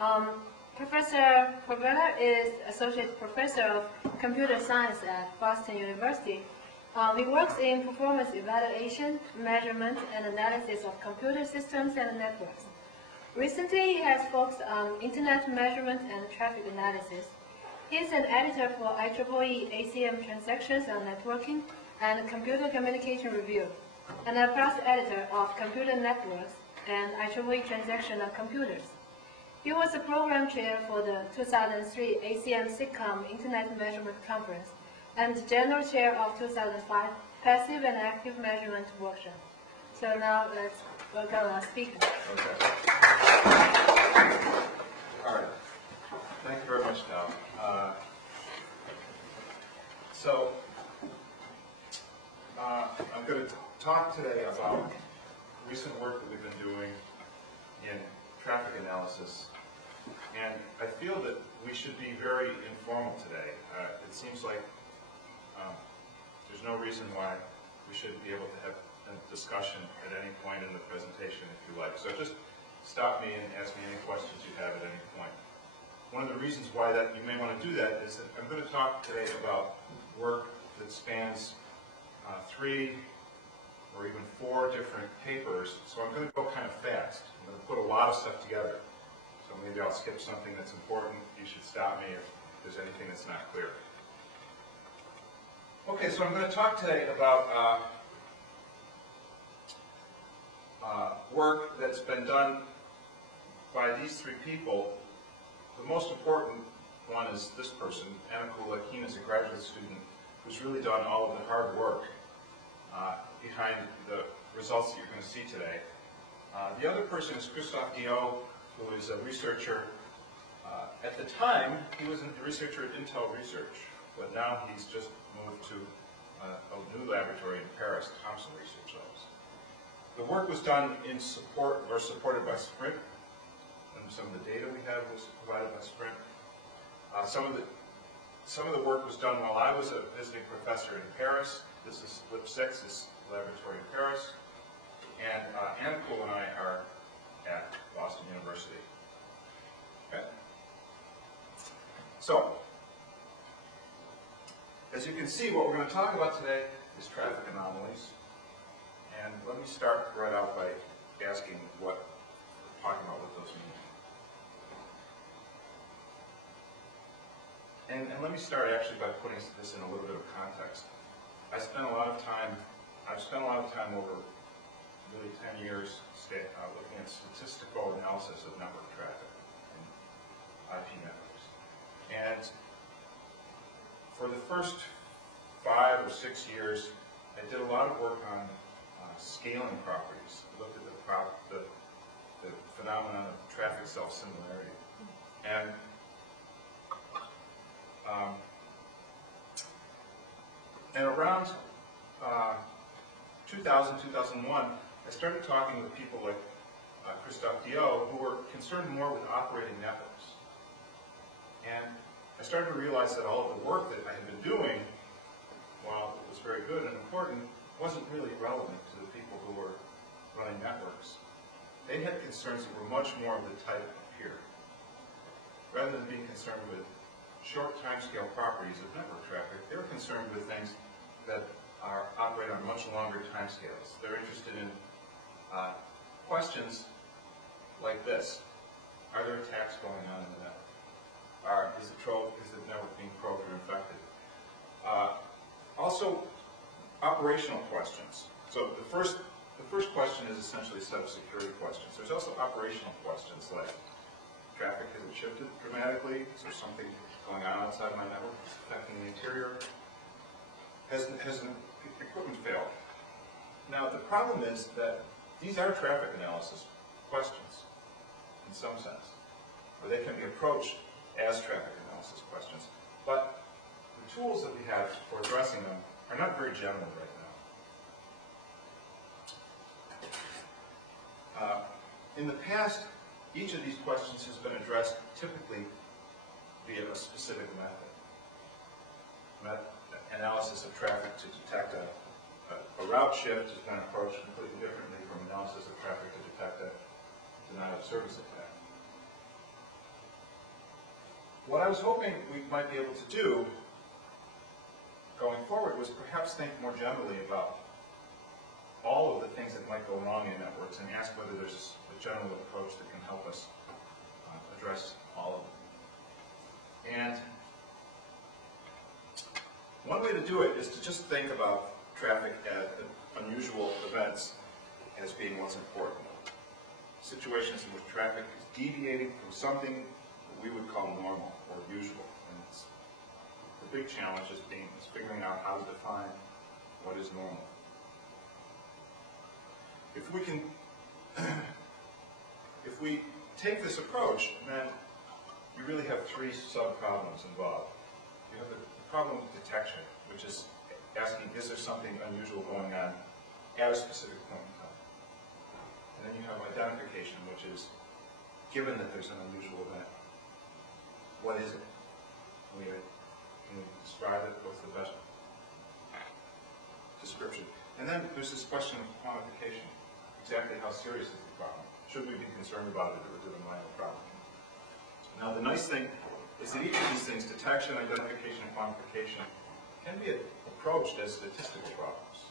Um, Professor Corbella is Associate Professor of Computer Science at Boston University. He works in performance evaluation, measurement, and analysis of computer systems and networks. Recently, he has focused on internet measurement and traffic analysis. He is an editor for IEEE ACM Transactions on Networking and Computer Communication Review, and a past editor of Computer Networks and IEEE Transaction on Computers. He was a program chair for the 2003 ACM SIGCOMM Internet Measurement Conference and general chair of 2005 Passive and Active Measurement Workshop. So now let's welcome our speaker. Okay. All right. Thank you very much, Dal. I'm going to talk today about recent work that we've been doing in traffic analysis. And I feel that we should be very informal today. It seems like there's no reason why we shouldn't be able to have a discussion at any point in the presentation if you like. So just stop me and ask me any questions you have at any point. One of the reasons why that you may want to do that is that I'm going to talk today about work that spans 3 or even 4 different papers. So I'm going to go kind of fast. I'm going to put a lot of stuff together. So maybe I'll skip something that's important. You should stop me if there's anything that's not clear. Okay, so I'm going to talk today about work that's been done by these 3 people. The most important one is this person, Anakul Akin, is a graduate student who's really done all of the hard work behind the results that you're going to see today. The other person is Christophe Diot, who is a researcher. At the time, he was a researcher at Intel Research, but now he's just moved to a new laboratory in Paris, Thomson Research Labs. The work was done in support or supported by Sprint, and some of the data we had was provided by Sprint. Some of the work was done while I was a visiting professor in Paris. This is LIP6, this laboratory in Paris. And Anakul and I are at Boston University. Okay. So, as you can see, what we're going to talk about today is traffic anomalies. And let me start right out by asking what we're talking about, what those mean. And let me start actually by putting this in a little bit of context. I've spent a lot of time over really 10 years looking at statistical analysis of network traffic and IP networks. And for the first 5 or 6 years, I did a lot of work on scaling properties. I looked at the phenomenon of traffic self-similarity. And around 2000, 2001, I started talking with people like Christophe Diot, who were concerned more with operating networks. And I started to realize that all of the work that I had been doing, while it was very good and important, wasn't really relevant to the people who were running networks. They had concerns that were much more of the type up here. Rather than being concerned with short timescale properties of network traffic, they're concerned with things that operate on much longer timescales. They're interested in questions like this. Are there attacks going on in the network? Is the network being probed or infected? Also, operational questions. So the first question is essentially a set of security questions. There's also operational questions like, traffic, has it shifted dramatically? Is there something going on outside my network that's affecting the interior? Has the equipment failed? Now, the problem is that these are traffic analysis questions, in some sense, or they can be approached as traffic analysis questions. But the tools that we have for addressing them are not very general right now. In the past, each of these questions has been addressed typically via a specific method. Analysis of traffic to detect a route shift has been approached completely differently from analysis of traffic to detect a denial of service attack. What I was hoping we might be able to do going forward was perhaps think more generally about all of the things that might go wrong in networks and ask whether there's a general approach that can help us address all of them. And one way to do it is to just think about traffic as unusual events as being what's important. Situations in which traffic is deviating from something that we would call normal or usual. And the big challenge is figuring out how to define what is normal. If we take this approach, then you really have three sub-problems involved. You have the problem of detection, which is asking, is there something unusual going on at a specific point in time? And then you have identification, which is, given that there's an unusual event, what is it? Can we describe it? What's the best description? And then there's this question of quantification. Exactly how serious is the problem? Should we be concerned about it, or is it a minor problem? Now the nice thing is that each of these things, detection, identification, and quantification, can be approached as statistical problems.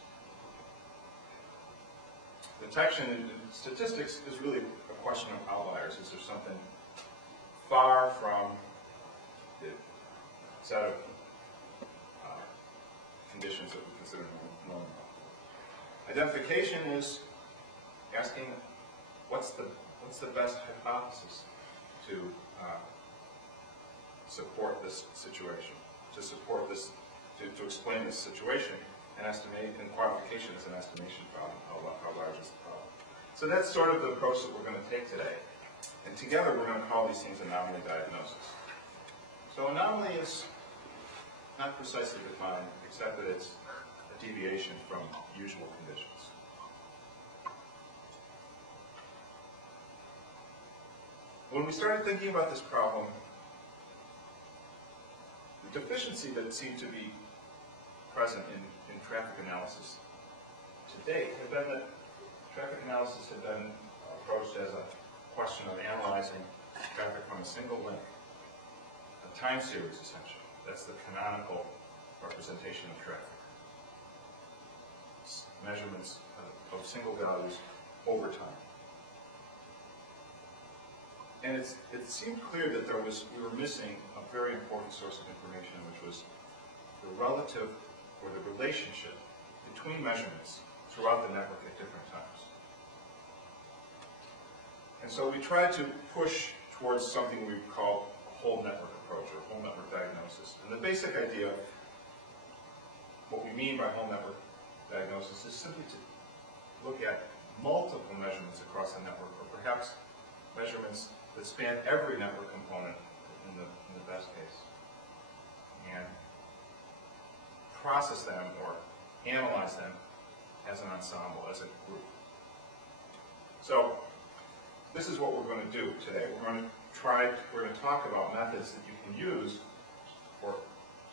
Detection in statistics is really a question of outliers. Is there something far from the set of conditions that we consider normal? Identification is asking what's the best hypothesis to support this situation, to explain this situation, and quantification is an estimation problem. How large is the problem? So that's sort of the approach that we're going to take today. And together we're going to call these things anomaly diagnosis. So anomaly is not precisely defined, except that it's a deviation from usual conditions. When we started thinking about this problem, the deficiency that seemed to be present in traffic analysis to date had been that traffic analysis had been approached as a question of analyzing traffic from a single link, a time series essentially. That's the canonical representation of traffic. It's measurements of single values over time. And it seemed clear that we were missing a very important source of information, which was the relative or the relationship between measurements throughout the network at different times. And so we tried to push towards something we call a whole network approach or whole network diagnosis. And the basic idea, what we mean by whole network diagnosis, is simply to look at multiple measurements across the network, or perhaps measurements that span every network component in the best case, and process them or analyze them as an ensemble, as a group. So this is what we're going to do today. We're going to talk about methods that you can use for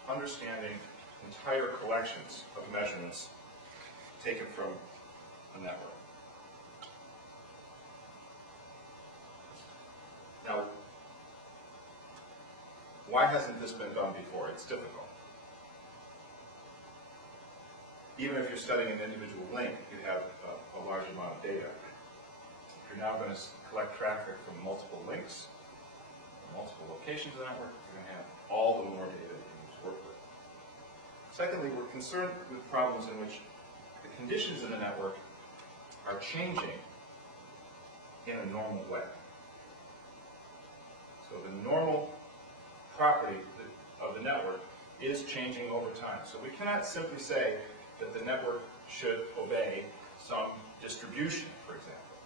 understanding entire collections of measurements taken from a network. Now, why hasn't this been done before? It's difficult. Even if you're studying an individual link, you have a large amount of data. If you're now going to collect traffic from multiple links, multiple locations of the network, you're going to have all the more data that you need to work with. Secondly, we're concerned with problems in which the conditions in the network are changing in a normal way. So the normal property of the network is changing over time. So we cannot simply say that the network should obey some distribution, for example,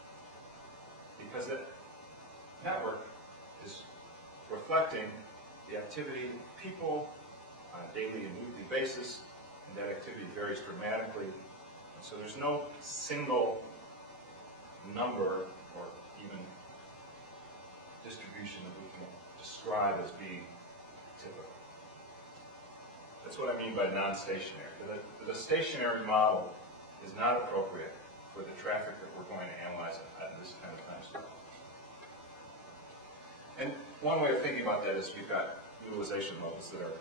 because the network is reflecting the activity of people on a daily and weekly basis, and that activity varies dramatically. And so there's no single number or even distribution that we can describe as being typical. That's what I mean by non-stationary. The stationary model is not appropriate for the traffic that we're going to analyze at this kind of time scale. And one way of thinking about that is we've got utilization levels that are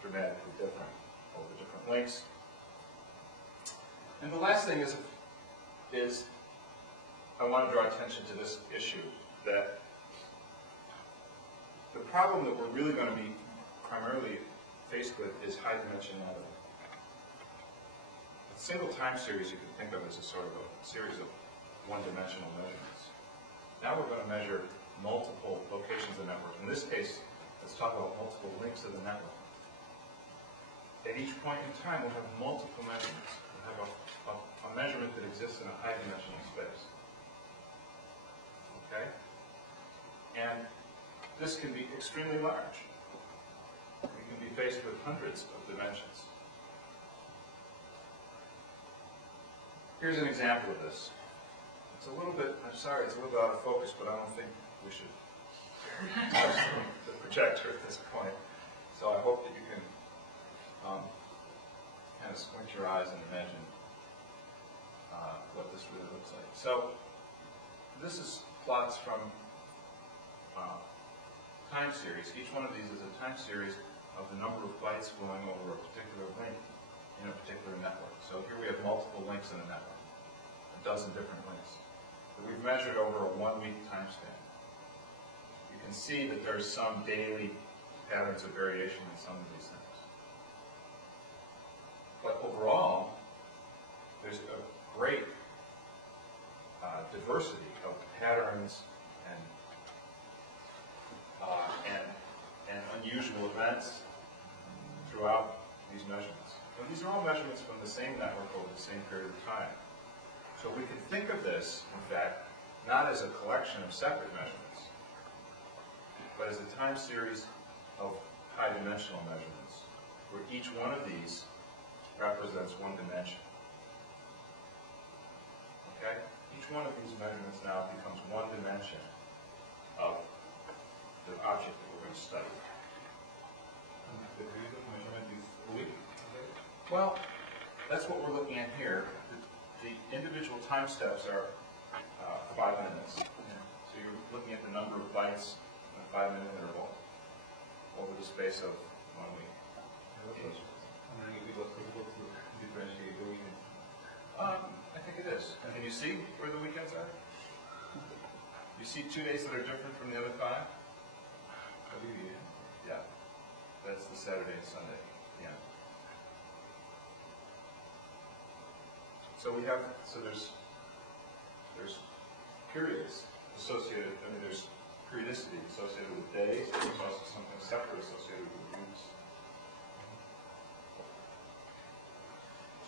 dramatically different over different lengths. And the last thing is I want to draw attention to this issue, that the problem that we're really going to be primarily faced with is high dimensionality. A single time series you can think of as a sort of a series of one-dimensional measurements. Now we're going to measure multiple locations of the network. In this case, let's talk about multiple links of the network. At each point in time, we'll have multiple measurements. We'll have a measurement that exists in a high-dimensional space. Okay? And this can be extremely large. We can be faced with hundreds of dimensions. Here's an example of this. It's a little bit, I'm sorry, it's a little bit out of focus, but I don't think we should touch the projector at this point. So I hope that you can kind of squint your eyes and imagine what this really looks like. So this is plots from time series. Each one of these is a time series of the number of bytes going over a particular link in a particular network. So here we have multiple links in a network, a dozen different links that we've measured over a 1-week time span. You can see that there's some daily patterns of variation in some of these things. But overall, there's a great diversity of patterns and unusual events throughout these measurements. And these are all measurements from the same network over the same period of time. So we can think of this, in fact, not as a collection of separate measurements, but as a time series of high-dimensional measurements, where each one of these represents one dimension. Okay? Each one of these measurements now becomes one dimension of the object that we're going to study. The period of measurement is a week? Well, that's what we're looking at here. The individual time steps are 5 minutes. So you're looking at the number of bytes in a 5-minute interval over the space of 1 week. I'm wondering if it was possible to differentiate the weekends. I think it is. And can you see where the weekends are? You see 2 days that are different from the other 5? Yeah. That's the Saturday and Sunday. Yeah. So we have, there's periods associated, there's periodicity associated with days, there's also something separate associated with weeks.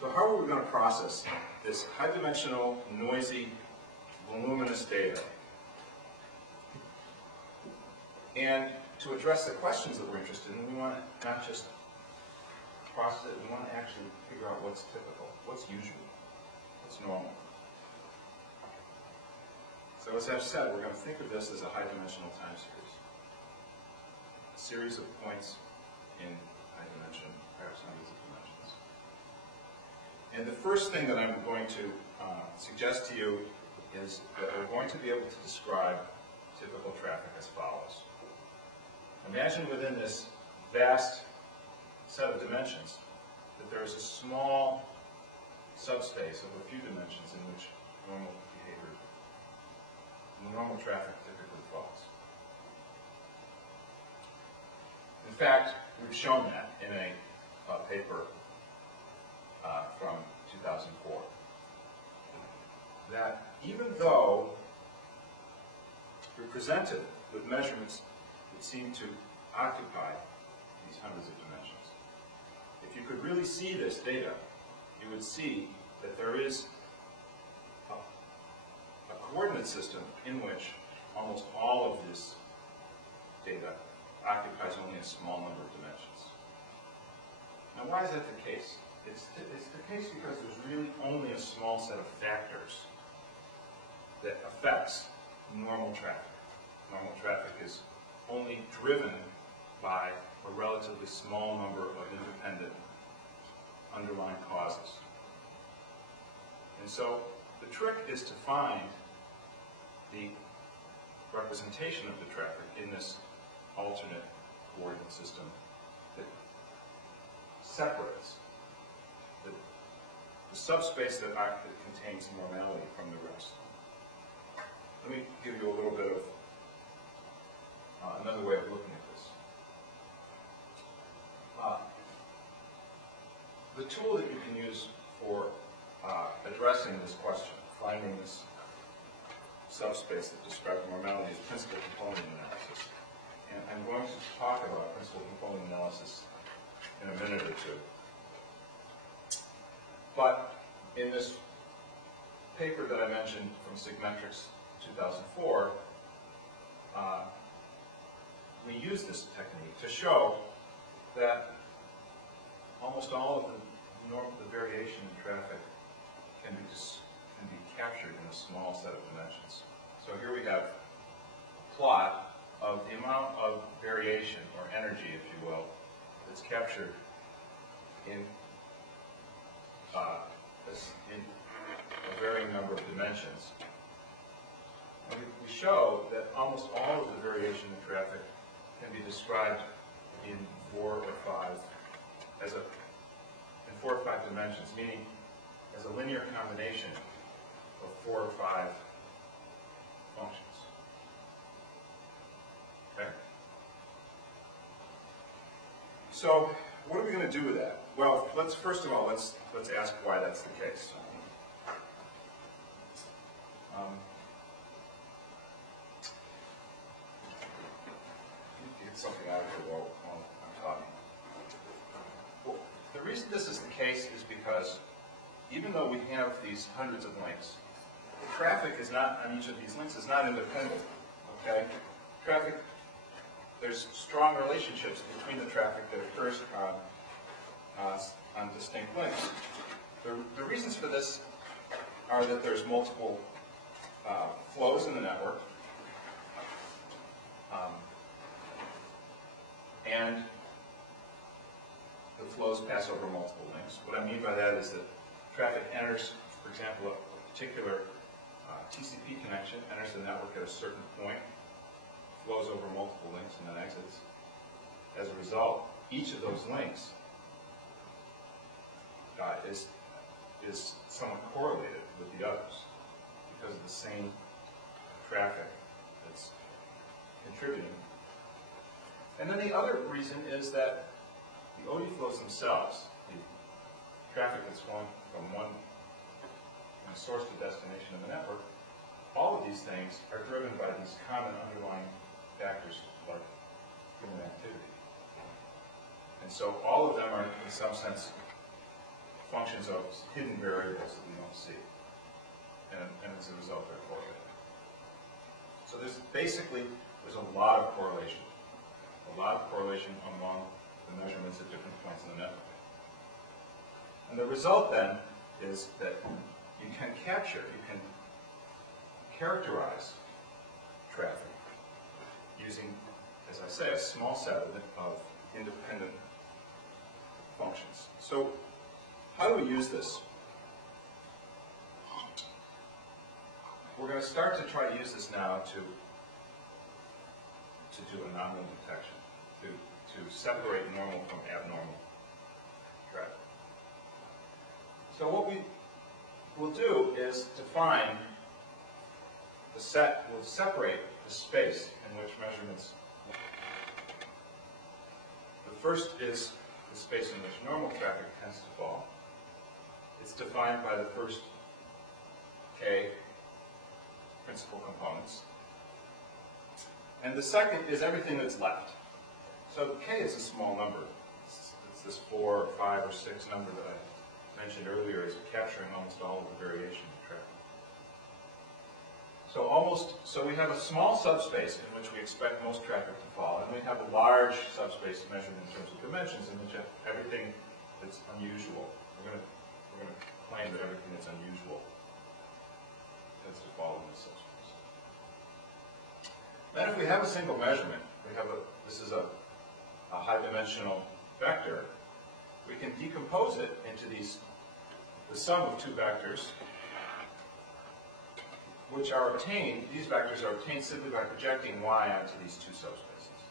So how are we going to process this high-dimensional, noisy, voluminous data? And to address the questions that we're interested in, we want to not just process it, we want to actually figure out what's typical, what's usual, what's normal. So as I've said, we're going to think of this as a high-dimensional time series. A series of points in high dimension, perhaps hundreds of dimensions. And the first thing that I'm going to suggest to you is that we're going to be able to describe typical traffic as follows. Imagine within this vast set of dimensions that there is a small subspace of a few dimensions in which normal behavior, normal traffic typically falls. In fact, we've shown that in a paper from 2004. That even though we're presented with measurements that seem to occupy these hundreds of dimensions, if you could really see this data, you would see that there is a coordinate system in which almost all of this data occupies only a small number of dimensions. Now, why is that the case? It's the case because there's really only a small set of factors that affects normal traffic. Normal traffic is only driven by a relatively small number of independent underlying causes. And so the trick is to find the representation of the traffic in this alternate coordinate system that separates the subspace that contains normality from the rest. Let me give you a little bit of another way of looking at this. The tool that you can use for addressing this question, finding this subspace that describes normality, is principal component analysis. And I'm going to talk about principal component analysis in a minute or two. But in this paper that I mentioned from Sigmetrics 2004, we use this technique to show that almost all of the variation in traffic can be captured in a small set of dimensions. So here we have a plot of the amount of variation, or energy, if you will, that's captured in a varying number of dimensions. And we show that almost all of the variation in traffic can be described in 4 or 5 dimensions, meaning as a linear combination of 4 or 5 functions. Okay? So what are we going to do with that? Well, first of all let's ask why that's the case. Get something out of here while I'm talking. Well, the reason this is the case is because even though we have these hundreds of links, the traffic is not on each of these links is not independent. Okay? Traffic, there's strong relationships between the traffic that occurs on distinct links. The reasons for this are that there's multiple flows in the network, and the flows pass over multiple links. What I mean by that is that traffic enters, for example, a particular TCP connection, enters the network at a certain point, flows over multiple links, and then exits. As a result, each of those links is somewhat correlated with the others because of the same traffic that's contributing. And then the other reason is that the OD flows themselves, the traffic that's flowing from one source to destination in the network, all of these things are driven by these common underlying factors like human activity. And so all of them are, in some sense, functions of hidden variables that we don't see. And as a result, they're correlated. So there's a lot of correlation. A lot of correlation among the measurements at different points in the network. And the result then is that you can characterize traffic using, as I say, a small set of independent functions. So how do we use this? We're going to start to try to use this now to do anomaly detection, to separate normal from abnormal traffic. So what we will do is define the set, we'll separate the space in which measurements. The first is the space in which normal traffic tends to fall. It's defined by the first K principal components. And the second is everything that's left. So K is a small number. It's this 4 or 5 or 6 number that I mentioned earlier is capturing almost all of the variation in traffic. So we have a small subspace in which we expect most traffic to fall, and we have a large subspace measured in terms of dimensions in which everything that's unusual. We're going to claim that everything that's unusual tends to fall in this subspace. Then if we have a single measurement, this is a high-dimensional vector, we can decompose it into the sum of two vectors, which are obtained, these vectors are obtained simply by projecting y onto these two subspaces.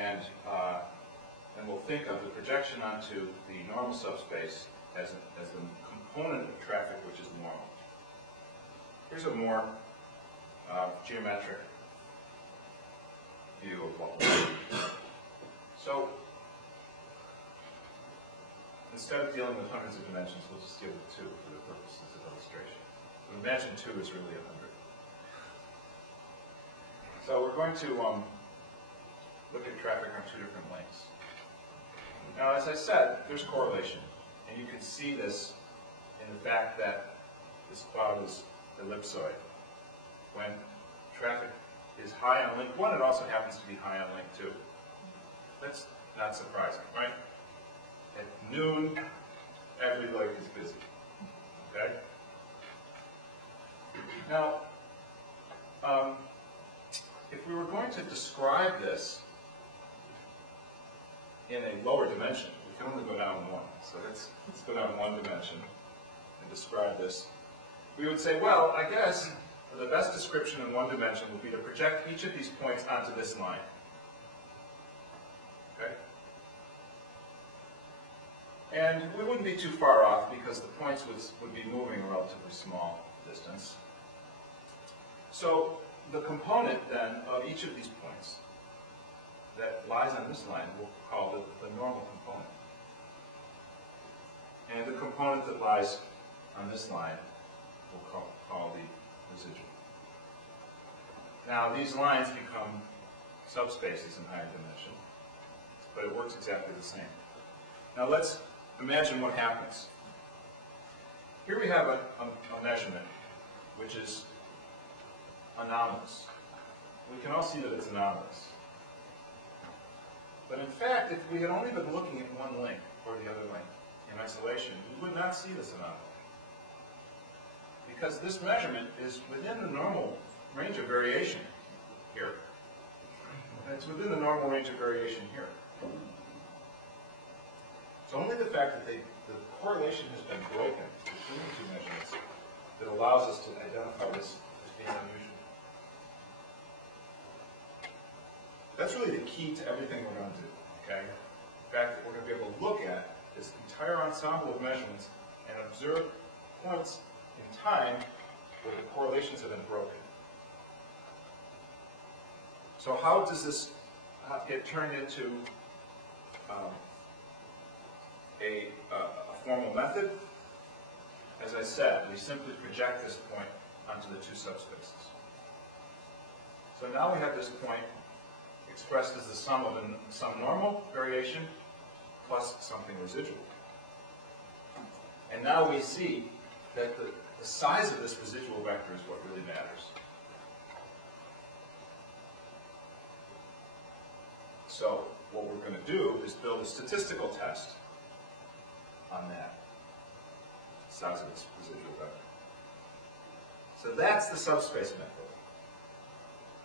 and we'll think of the projection onto the normal subspace as a component of traffic which is normal. Here's a more geometric view of what we're doing. So, instead of dealing with hundreds of dimensions, we'll just deal with 2 for the purposes of illustration. So imagine 2 is really 100. So we're going to look at traffic on 2 different lengths. Now, as I said, there's correlation, and you can see this in the fact that this cloud is ellipsoid. When traffic is high on link 1, it also happens to be high on link 2. That's not surprising, right? At noon, every lake is busy. Okay? Now, if we were going to describe this in a lower dimension, we can only go down 1. So let's go down 1 dimension and describe this. We would say, well, I guess the best description in 1 dimension would be to project each of these points onto this line. Okay? And we wouldn't be too far off because the points would be moving a relatively small distance. So the component then of each of these points that lies on this line we'll call the normal component. And the component that lies on this line we'll call the residual. Now these lines become subspaces in higher dimension, but it works exactly the same. Now let's imagine what happens. Here we have a measurement which is anomalous. We can all see that it's anomalous. But in fact, if we had only been looking at one link or the other link in isolation, we would not see this anomaly. Because this measurement is within the normal range of variation here. And it's within the normal range of variation here. It's only the fact that the correlation has been broken between the 2 measurements that allows us to identify this as being unusual. That's really the key to everything we're going to do, okay? The fact that we're going to be able to look at this entire ensemble of measurements and observe points in time where the correlations have been broken. So how does this get turned into a formal method? As I said, we simply project this point onto the 2 subspaces. So now we have this point expressed as the sum of some normal variation plus something residual. And now we see that the size of this residual vector is what really matters. So what we're going to do is build a statistical test on that size of this residual vector. So that's the subspace method.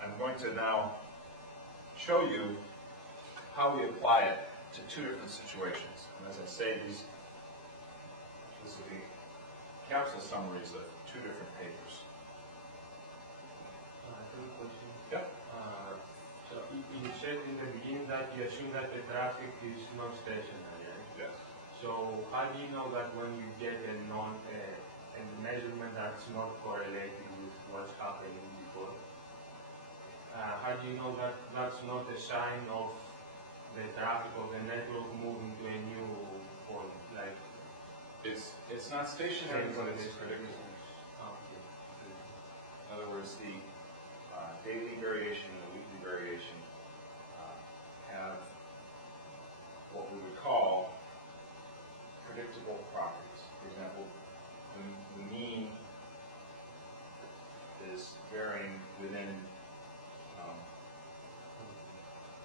I'm going to now show you how we apply it to 2 different situations. And as I say, this will be capsule summaries of 2 different papers. I have a question. Yep. So you said in the beginning that you assume that the traffic is not stationary, right? Yes. So how do you know that when you get a measurement that's not correlated with what's happening before? How do you know that that's not a sign of the traffic of the network moving to a new point? Like it's not stationary, but it's predictable. Okay. In other words, the daily variation and the weekly variation have what we would call predictable properties. For example, the mean is varying within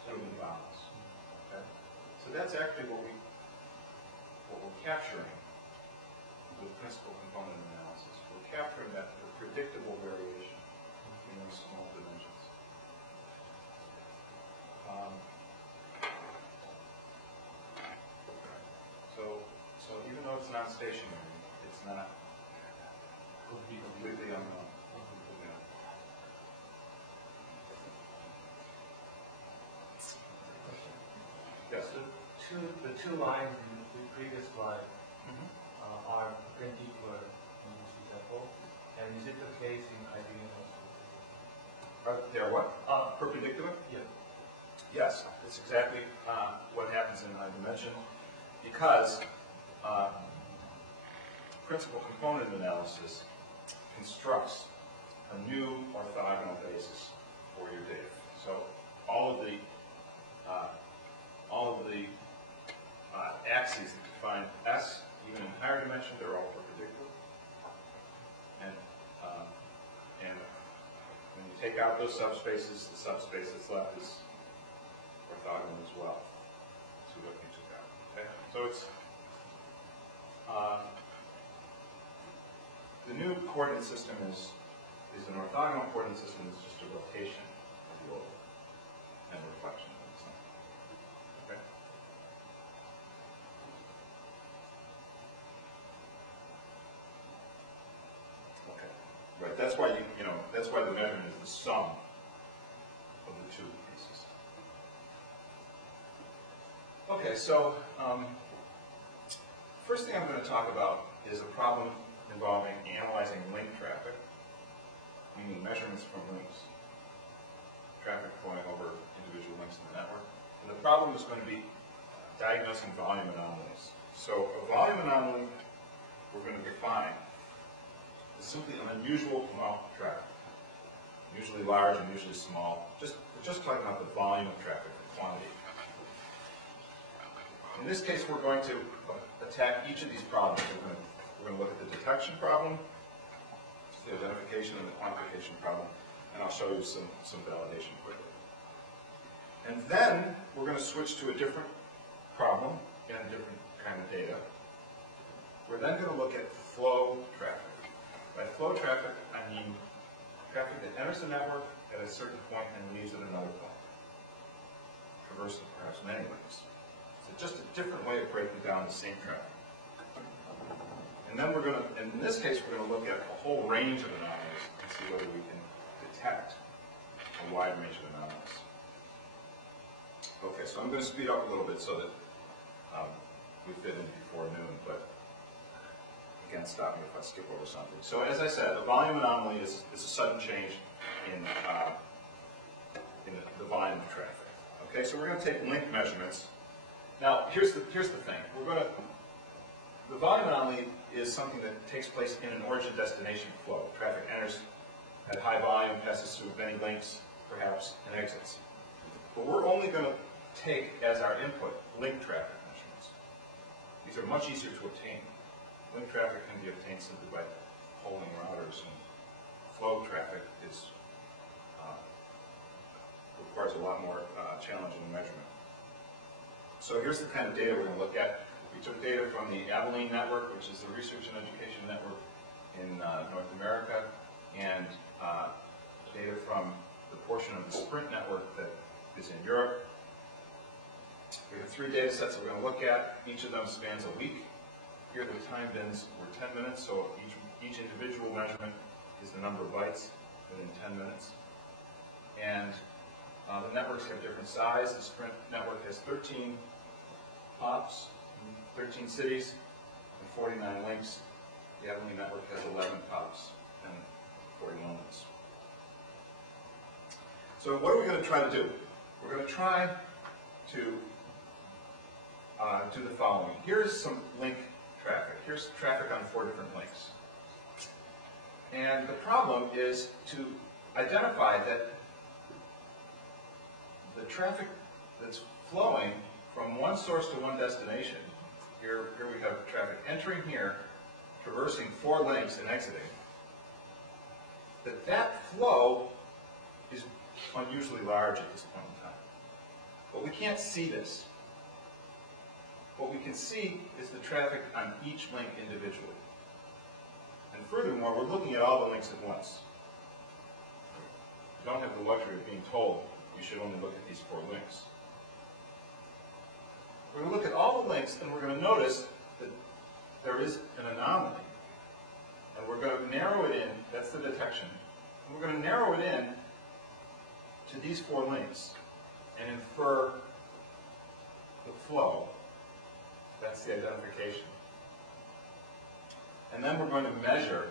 human bounds. Okay? So that's actually what we're capturing with principal component analysis. We're capturing that predictable variation in those small dimensions. So even though it's not stationary, it's not completely unknown. the two lines in the previous slide are perpendicular in this example, and is it the case in Iberian also? They're what? Perpendicular? Yeah. Yes, it's exactly what happens in high dimension, because principal component analysis constructs a new orthogonal basis for your data. So all of the axes that define S, even in higher dimension, they're all perpendicular. And when you take out those subspaces, the subspace that's left is orthogonal as well to what you took out. Okay? So it's the new coordinate system is an orthogonal coordinate system. It's just a rotation of the old and reflection of the sun. Okay? Okay. Right. That's why that's why the measurement is the sum of the two pieces. Okay. So first thing I'm going to talk about is a problem involving analyzing link traffic, meaning measurements from links, traffic flowing over individual links in the network. And the problem is going to be diagnosing volume anomalies. So a volume anomaly we're going to define is simply an unusual amount of traffic, usually large and usually small. We're just talking about the volume of traffic, the quantity. In this case, we're going to attack each of these problems. We're going to look at the detection problem, the identification and the quantification problem, and I'll show you some validation quickly. And then we're going to switch to a different problem and a different kind of data. We're then going to look at flow traffic. By flow traffic, I mean traffic that enters the network at a certain point and leaves at another point, traversing perhaps many links. So just a different way of breaking down the same traffic. And then we're going to, in this case, we're going to look at a whole range of anomalies and see whether we can detect a wide range of anomalies. Okay, so I'm going to speed up a little bit so that we fit in before noon, but again, stop me if I skip over something. So as I said, a volume anomaly is a sudden change in the volume of traffic. Okay, so we're going to take link measurements. Now, here's the thing. The volume anomaly is something that takes place in an origin-destination flow. Traffic enters at high volume, passes through many links, perhaps, and exits. But we're only going to take as our input link traffic measurements. These are much easier to obtain. Link traffic can be obtained simply by polling routers, and flow traffic requires a lot more challenging measurement. So here's the kind of data we're going to look at. We took data from the Abilene Network, which is the research and education network in North America, and data from the portion of the Sprint network that is in Europe. We have 3 data sets that we're going to look at. Each of them spans a week. Here the time bins were 10 minutes, so each individual measurement is the number of bytes within 10 minutes. And the networks have different size. The Sprint network has 13 POPs, 13 cities, and 49 links. The Abilene network has 11 POPs and 41 links. So what are we going to try to do? We're going to try to do the following. Here's some link traffic. Here's traffic on 4 different links. And the problem is to identify that the traffic that's flowing from one source to one destination, here we have traffic entering here, traversing 4 links and exiting, that flow is unusually large at this point in time. But we can't see this. What we can see is the traffic on each link individually. And furthermore, we're looking at all the links at once. You don't have the luxury of being told you should only look at these 4 links. We're going to look at all the links, and we're going to notice that there is an anomaly. And we're going to narrow it in, that's the detection, and we're going to narrow it in to these 4 links and infer the flow That's the identification. And then we're going to measure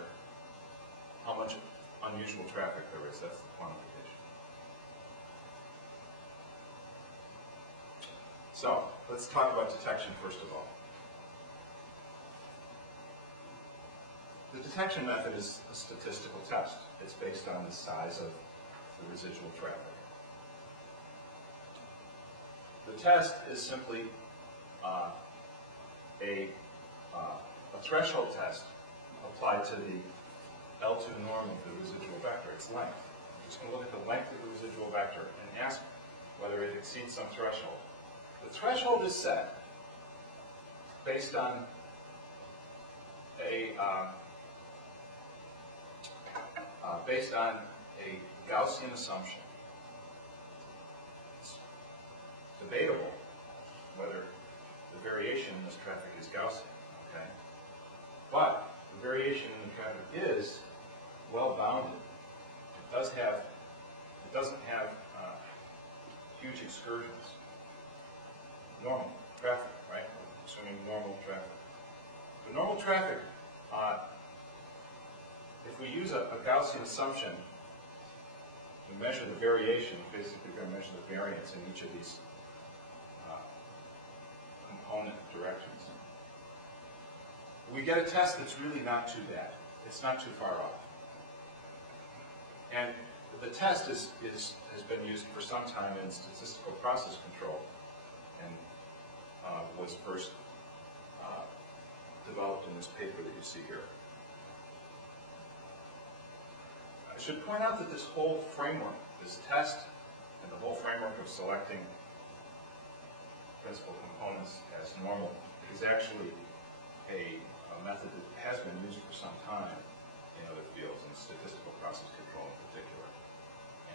how much unusual traffic there is. That's the quantification. So, let's talk about detection first of all. The detection method is a statistical test. It's based on the size of the residual traffic. The test is simply a threshold test applied to the L2 norm of the residual vector, its length. I'm just going to look at the length of the residual vector and ask whether it exceeds some threshold. The threshold is set based on a Gaussian assumption. It's debatable whether the variation in this traffic is Gaussian, okay? But the variation in the traffic is well bounded. It doesn't have huge excursions. Normal traffic, right? Assuming normal traffic. The normal traffic, if we use a Gaussian assumption to measure the variation, basically we're going to measure the variance in each of these component directions. We get a test that's really not too bad. It's not too far off. And the test has been used for some time in statistical process control and was first developed in this paper that you see here. I should point out that this whole framework, this test, and the whole framework of selecting principal components as normal is actually a method that has been used for some time in other fields, in statistical process control in particular,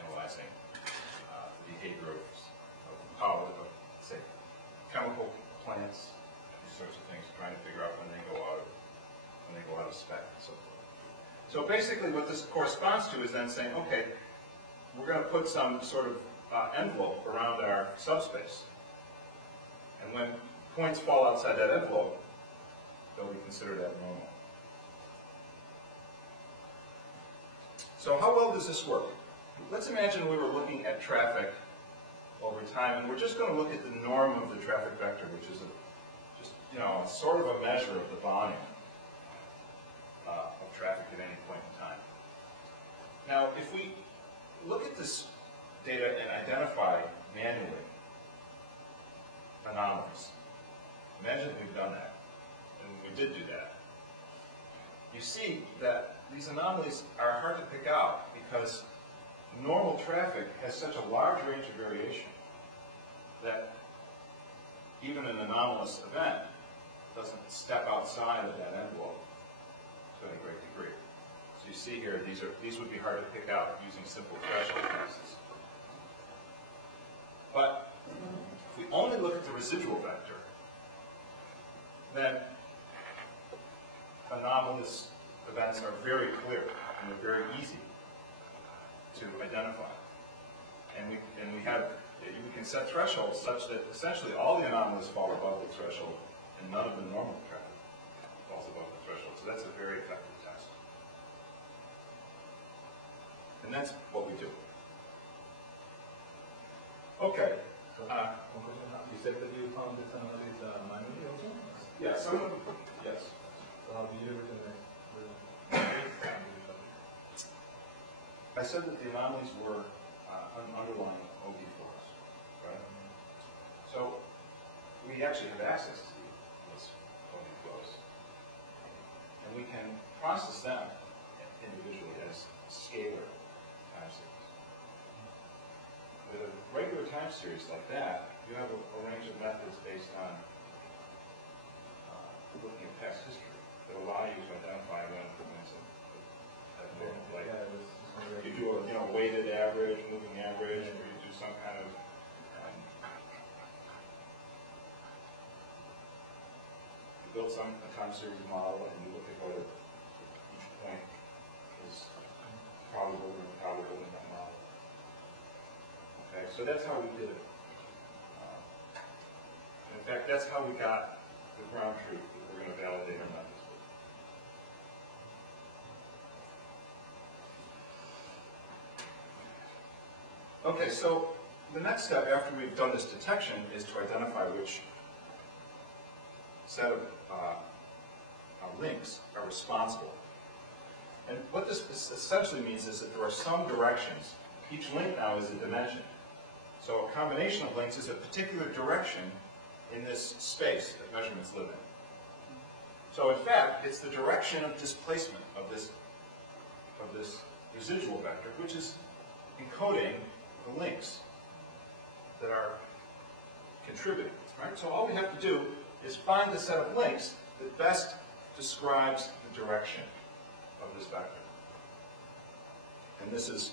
analyzing the behavior of say, chemical plants, these sorts of things, trying to figure out when they go out of spec and so forth. So basically what this corresponds to is then saying, okay, we're going to put some sort of envelope around our subspace. And when points fall outside that envelope, they'll be considered abnormal. So how well does this work? Let's imagine we were looking at traffic over time, and we're just going to look at the norm of the traffic vector, which is sort of a measure of the volume of traffic at any point in time. Now, if we look at this data and identify manually anomalies, imagine that we've done that, and we did do that. You see that these anomalies are hard to pick out because normal traffic has such a large range of variation that even an anomalous event doesn't step outside of that envelope to any great degree. So you see here, these would be hard to pick out using simple threshold tests. But if we only look at the residual vector, then anomalous events are very clear and they're very easy to identify. And we can set thresholds such that essentially all the anomalies fall above the threshold and none of the normal traffic falls above the threshold. So that's a very effective test. And that's what we do. Okay. You said that you found this anomalies manually also? Yeah, some of them, yes. So how do you do it in I said that the anomalies were underlying OD for us, right? So we actually have access to those OD flows. And we can process them individually as scalar time series. With a regular time series like that, you have a range of methods based on looking at past history that allow you to identify when it's like you do a weighted average, moving average, or you do some kind of you build a time series model and you look at whether each point is probable or improbable in that model. Okay, so that's how we did it. In fact, that's how we got the ground truth that we're going to validate or not disprove. Okay, so the next step after we've done this detection is to identify which set of links are responsible. And what this essentially means is that there are some directions. Each link now is a dimension. So a combination of links is a particular direction in this space that measurements live in. So in fact, it's the direction of displacement of this residual vector, which is encoding the links that are contributing. Right? So all we have to do is find the set of links that best describes the direction of this vector. And this is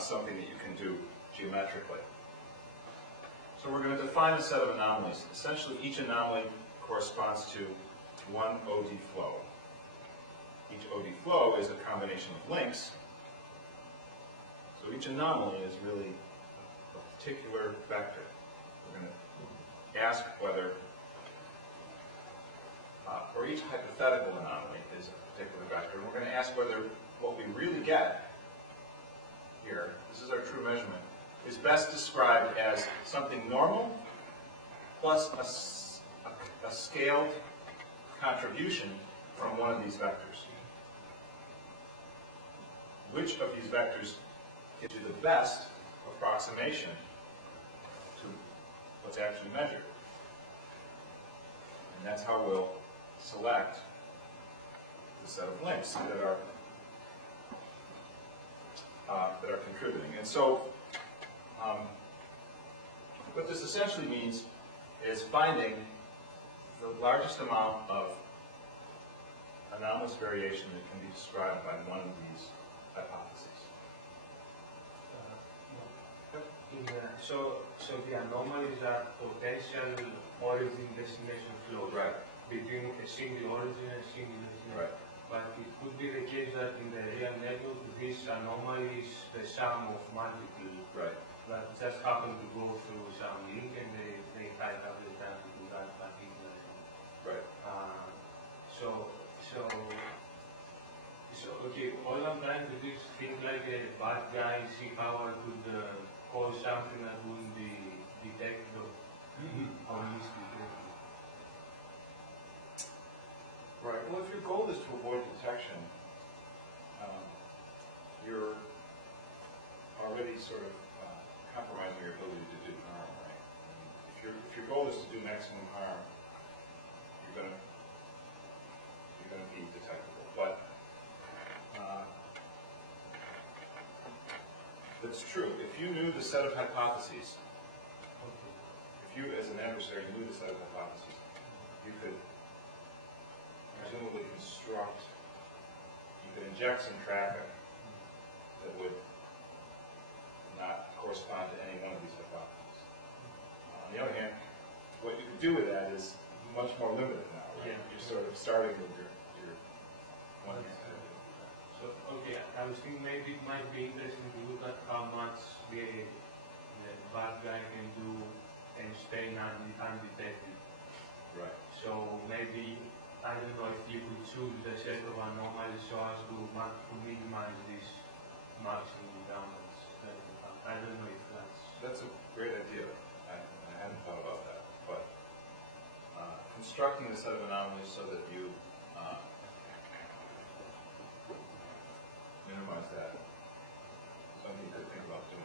something that you can do geometrically. So we're going to define a set of anomalies. Essentially, each anomaly corresponds to one OD flow. Each OD flow is a combination of links. So each anomaly is really a particular vector. We're going to ask whether, or each hypothetical anomaly is a particular vector, and we're going to ask whether what we really get here, this is our true measurement, is best described as something normal plus a scaled contribution from one of these vectors. Which of these vectors gives you the best approximation to what's actually measured? And that's how we'll select the set of links that are contributing. And so what this essentially means is finding the largest amount of anomalous variation that can be described by one of these hypotheses. So the anomalies are potential origin-destination flows Right. between a single origin and a single destination. Right. But it could be the case that in the real network, this anomaly is the sum of multiple Right. that just happen to go through some link and they type up the time to do that particular thing. Right. So okay, all I'm trying to do is think like a bad guy, see how I could cause something that wouldn't be detected or misdetected. Right. Well, if your goal is to avoid detection, you're already sort of compromising your ability to do harm, right? And if your goal is to do maximum harm, you're going to be detectable. But that's true. If you knew the set of hypotheses, if you as an adversary knew the set of hypotheses, you could presumably construct, you could inject some traffic that would not correspond to any one of these hypotheses. On the other hand, what you could do with that is much more limited now, right? Yeah. You're sort of starting with your one. So, okay, I was thinking maybe it might be interesting to look at how much the bad guy can do and stay undetected. Right. So maybe, I don't know if you could choose the set of anomalies so as to minimize this maximum damage. I don't know if That's a great idea. I hadn't thought about that. But constructing a set of anomalies so that you minimize that is something to think about doing.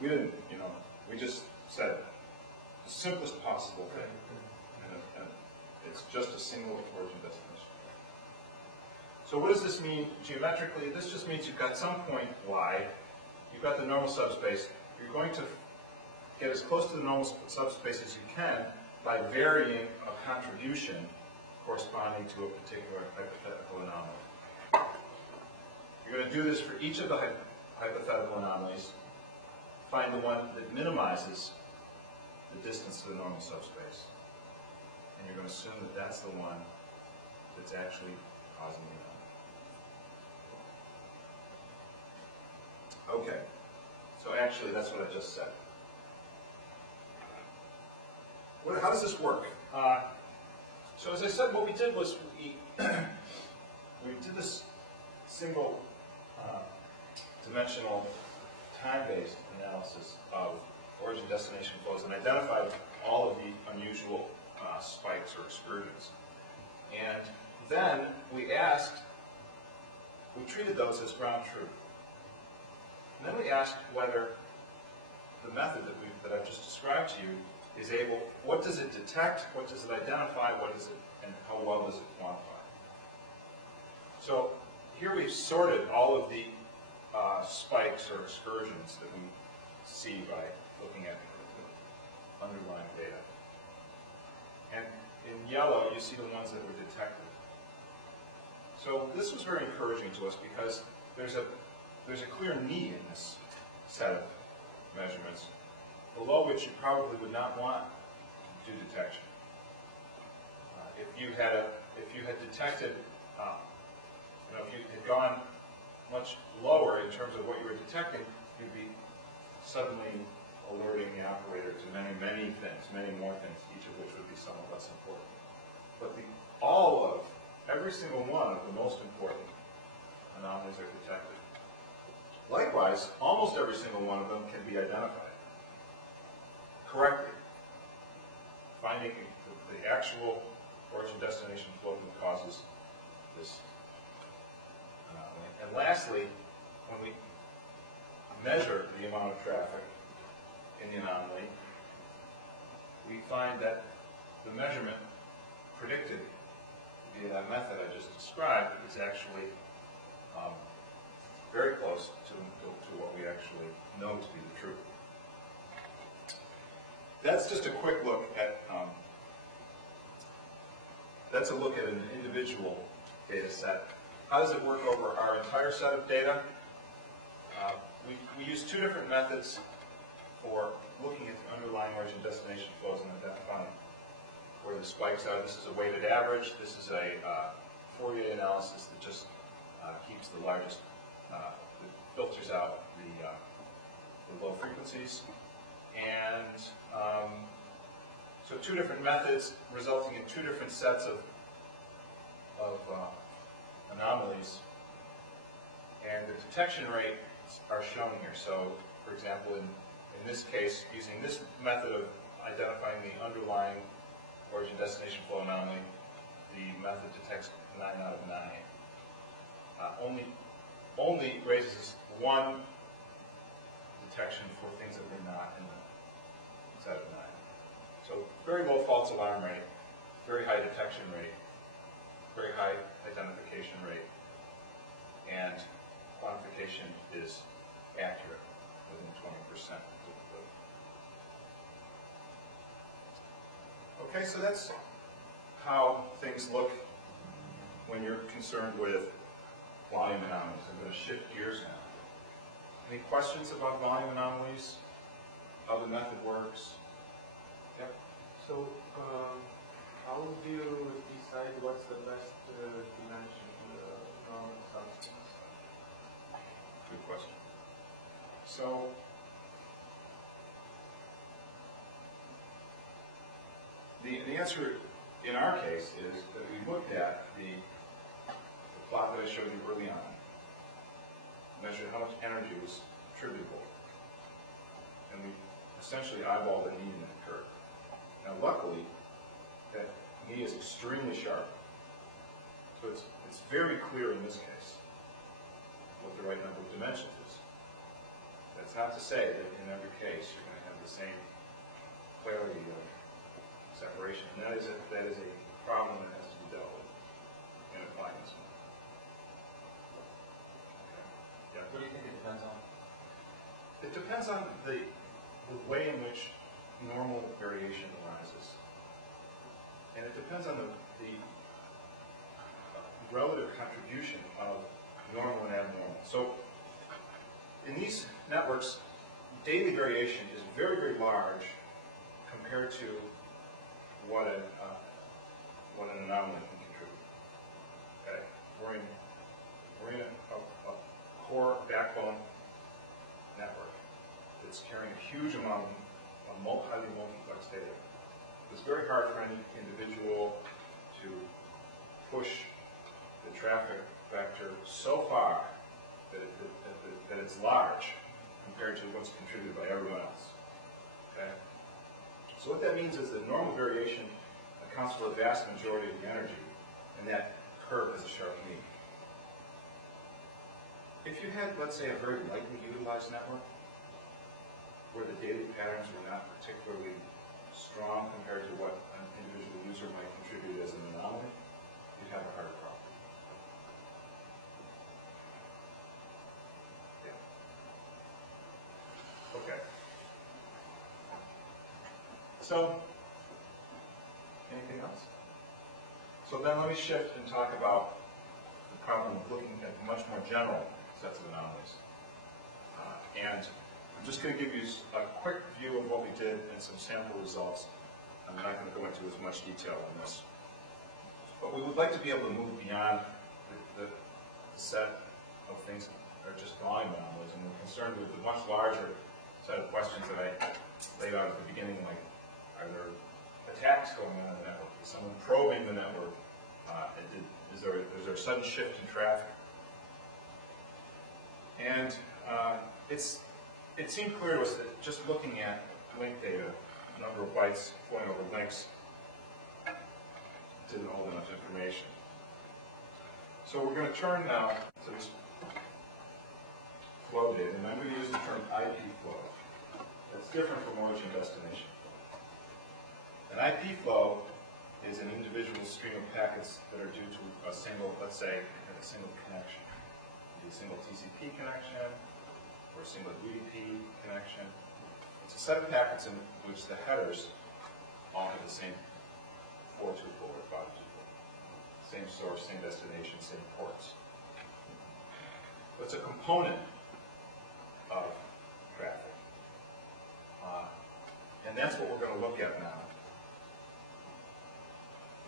We didn't, we just said the simplest possible thing, and it's just a single origin destination. So what does this mean geometrically? This just means you've got some point y, you've got the normal subspace, you're going to get as close to the normal subspace as you can by varying a contribution corresponding to a particular hypothetical anomaly. You're going to do this for each of the hypothetical anomalies, find the one that minimizes the distance to the normal subspace. And you're going to assume that that's the one that's actually causing the anomaly. Okay. So actually, that's what I just said. How does this work? So as I said, what we did was we did this single dimensional time-based analysis of origin-destination flows and identified all of the unusual spikes or excursions. And then we treated those as ground truth. And then we asked whether the method that I've just described to you is able, what does it detect, what does it identify, and how well does it quantify? So here we've sorted all of the spikes or excursions that we see by looking at the underlying data. And in yellow, you see the ones that were detected. So this was very encouraging to us because there's a clear need in this set of measurements, below which you probably would not want to do detection. If you had detected, if you had gone much lower in terms of what you were detecting, you'd be suddenly alerting the operator to many, many things, many more things, each of which would be somewhat less important. But every single one of the most important anomalies are detected. Likewise, almost every single one of them can be identified correctly, finding the actual origin-destination flow that causes this anomaly. And lastly, when we measure the amount of traffic in the anomaly, we find that the measurement predicted via that method I just described is actually very close to what we actually know to be the truth. That's just a quick look at, that's a look at an individual data set. How does it work over our entire set of data? We use two different methods for looking at the underlying origin-destination flows and identifying where the spikes are. This is a weighted average. This is a Fourier analysis that just keeps the largest, that filters out the low frequencies. And so two different methods resulting in two different sets of anomalies. And the detection rates are shown here. So, for example, in this case, using this method of identifying the underlying origin-destination flow anomaly, the method detects 9 out of 9. Only raises one detection for things that were not in the set of 9. So very low false alarm rate, very high detection rate, very high identification rate, and quantification is accurate within 20%. Okay, so that's how things look when you're concerned with volume anomalies. I'm going to shift gears now. Any questions about volume anomalies? How the method works? Yep. So, how do you decide what's the best dimension for the normal substance? Good question. So, the answer in our case is that we looked at the plot that I showed you early on, measured how much energy was attributable, and we essentially eyeballed the knee in that curve. Now, luckily, that knee is extremely sharp, so it's very clear in this case what the right number of dimensions is. That's not to say that in every case you're going to have the same clarity of separation. And that is a problem that has to be dealt with in applying this one. Okay. Yeah. What do you think it depends on? It depends on the way in which normal variation arises. And it depends on the relative contribution of normal and abnormal. So in these networks, daily variation is very, very large compared to what an anomaly can contribute. Okay, we're in a core backbone network that's carrying a huge amount of highly multiplex data. It's very hard for any individual to push the traffic vector so far that it's large compared to what's contributed by everyone else. Okay? So what that means is that normal variation accounts for a vast majority of the energy, and that curve has a sharp mean. If you had, let's say, a very lightly utilized network, where the data patterns were not particularly strong compared to what an individual user might contribute as an anomaly, you'd have a harder problem. Yeah. Okay. So, anything else? So then let me shift and talk about the problem of looking at much more general sets of anomalies. And I'm just going to give you a quick view of what we did and some sample results. I'm not going to go into as much detail on this. But we would like to be able to move beyond the set of things that are just volume anomalies, and we're concerned with the much larger set of questions that I laid out at the beginning, like, are there attacks going on in the network? Is someone probing the network? Is there a sudden shift in traffic? And it seemed clear to us that just looking at link data, number of bytes flowing over links, didn't hold enough information. So we're going to turn now to this flow data, and I'm going to use the term IP flow. That's different from origin destination flow. An IP flow is an individual stream of packets that are due to a single, let's say, a single connection. A single TCP connection, or a single UDP connection. It's a set of packets in which the headers all have the same 4-tuple or 5-tuple. Same source, same destination, same ports. So it's a component of traffic. And that's what we're going to look at now.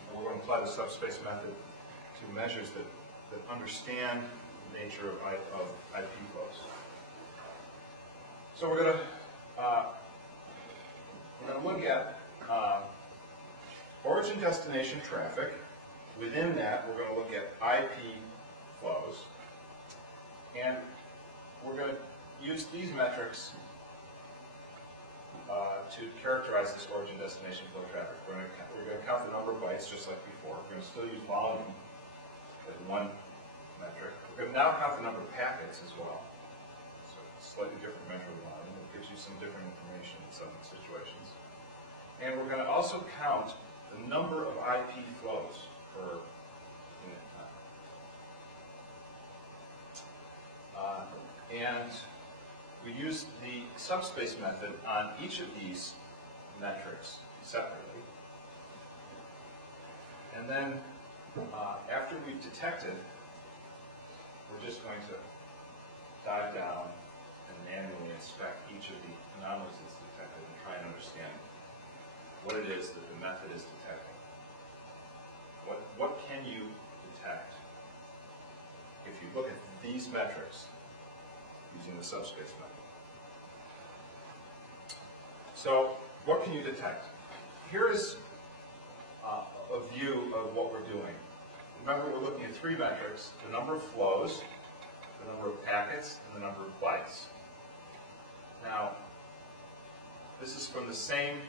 And we're going to apply the subspace method to measures that understand the nature of IP flows. So we're going to look at origin destination traffic. Within that, we're going to look at IP flows, and we're going to use these metrics to characterize this origin destination flow traffic. We're going to count the number of bytes just like before. We're going to still use volume as one metric. We're going to now count the number of packets as well. So it's a slightly different measure of volume. It gives you some different information in some situations. And we're going to also count the number of IP flows per unit time. And we use the subspace method on each of these metrics separately. And then after we've detected, we're just going to dive down and manually inspect each of the anomalies that's detected and try and understand what it is that the method is detecting. What can you detect if you look at these metrics using the subspace method? So, what can you detect? Here is a view of what we're doing. Remember, we're looking at three metrics: the number of flows, the number of packets, and the number of bytes. Now, this is from the same,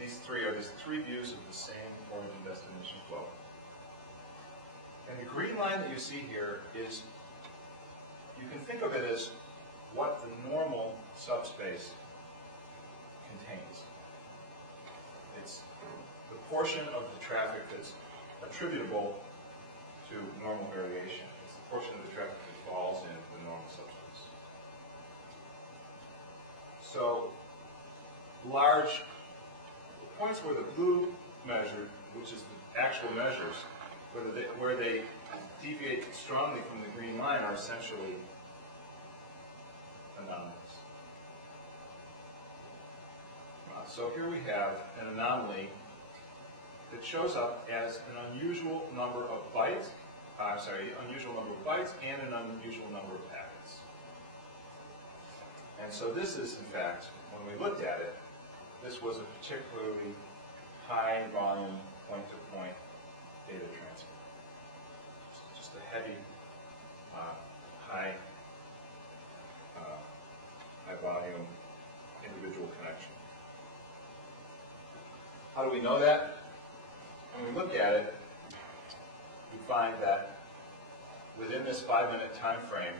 these three views of the same origin destination flow. And the green line that you see here is, you can think of it as what the normal subspace contains. It's the portion of the traffic that's attributable to normal variation. It's the portion of the traffic that falls into the normal subspace. So, large points where the blue measured, which is the actual measures, where they deviate strongly from the green line, are essentially anomalies. So here we have an anomaly that shows up as an unusual number of bytes, unusual number of bytes and an unusual number of packets. And so this is, in fact, when we looked at it, this was a particularly high volume point-to-point data transfer. Just a heavy, high volume individual connection. How do we know that? When we look at it, we find that within this 5-minute time frame,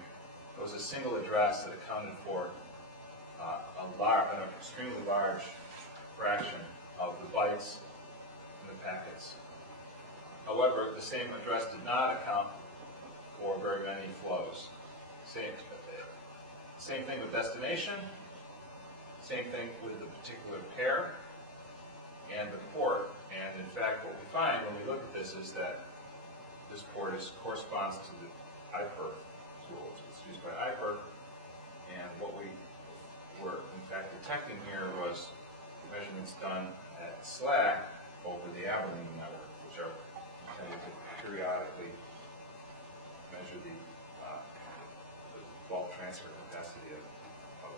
there was a single address that accounted for an extremely large fraction of the bytes in the packets. However, the same address did not account for very many flows. Same thing with destination, same thing with the particular pair and the port. And in fact, what we find when we look at this is that this port corresponds to the IPER tool. It's used by IPER, and what we were in fact detecting here was measurements done at SLAC over the Abilene network, which are intended to periodically measure the bulk transfer capacity of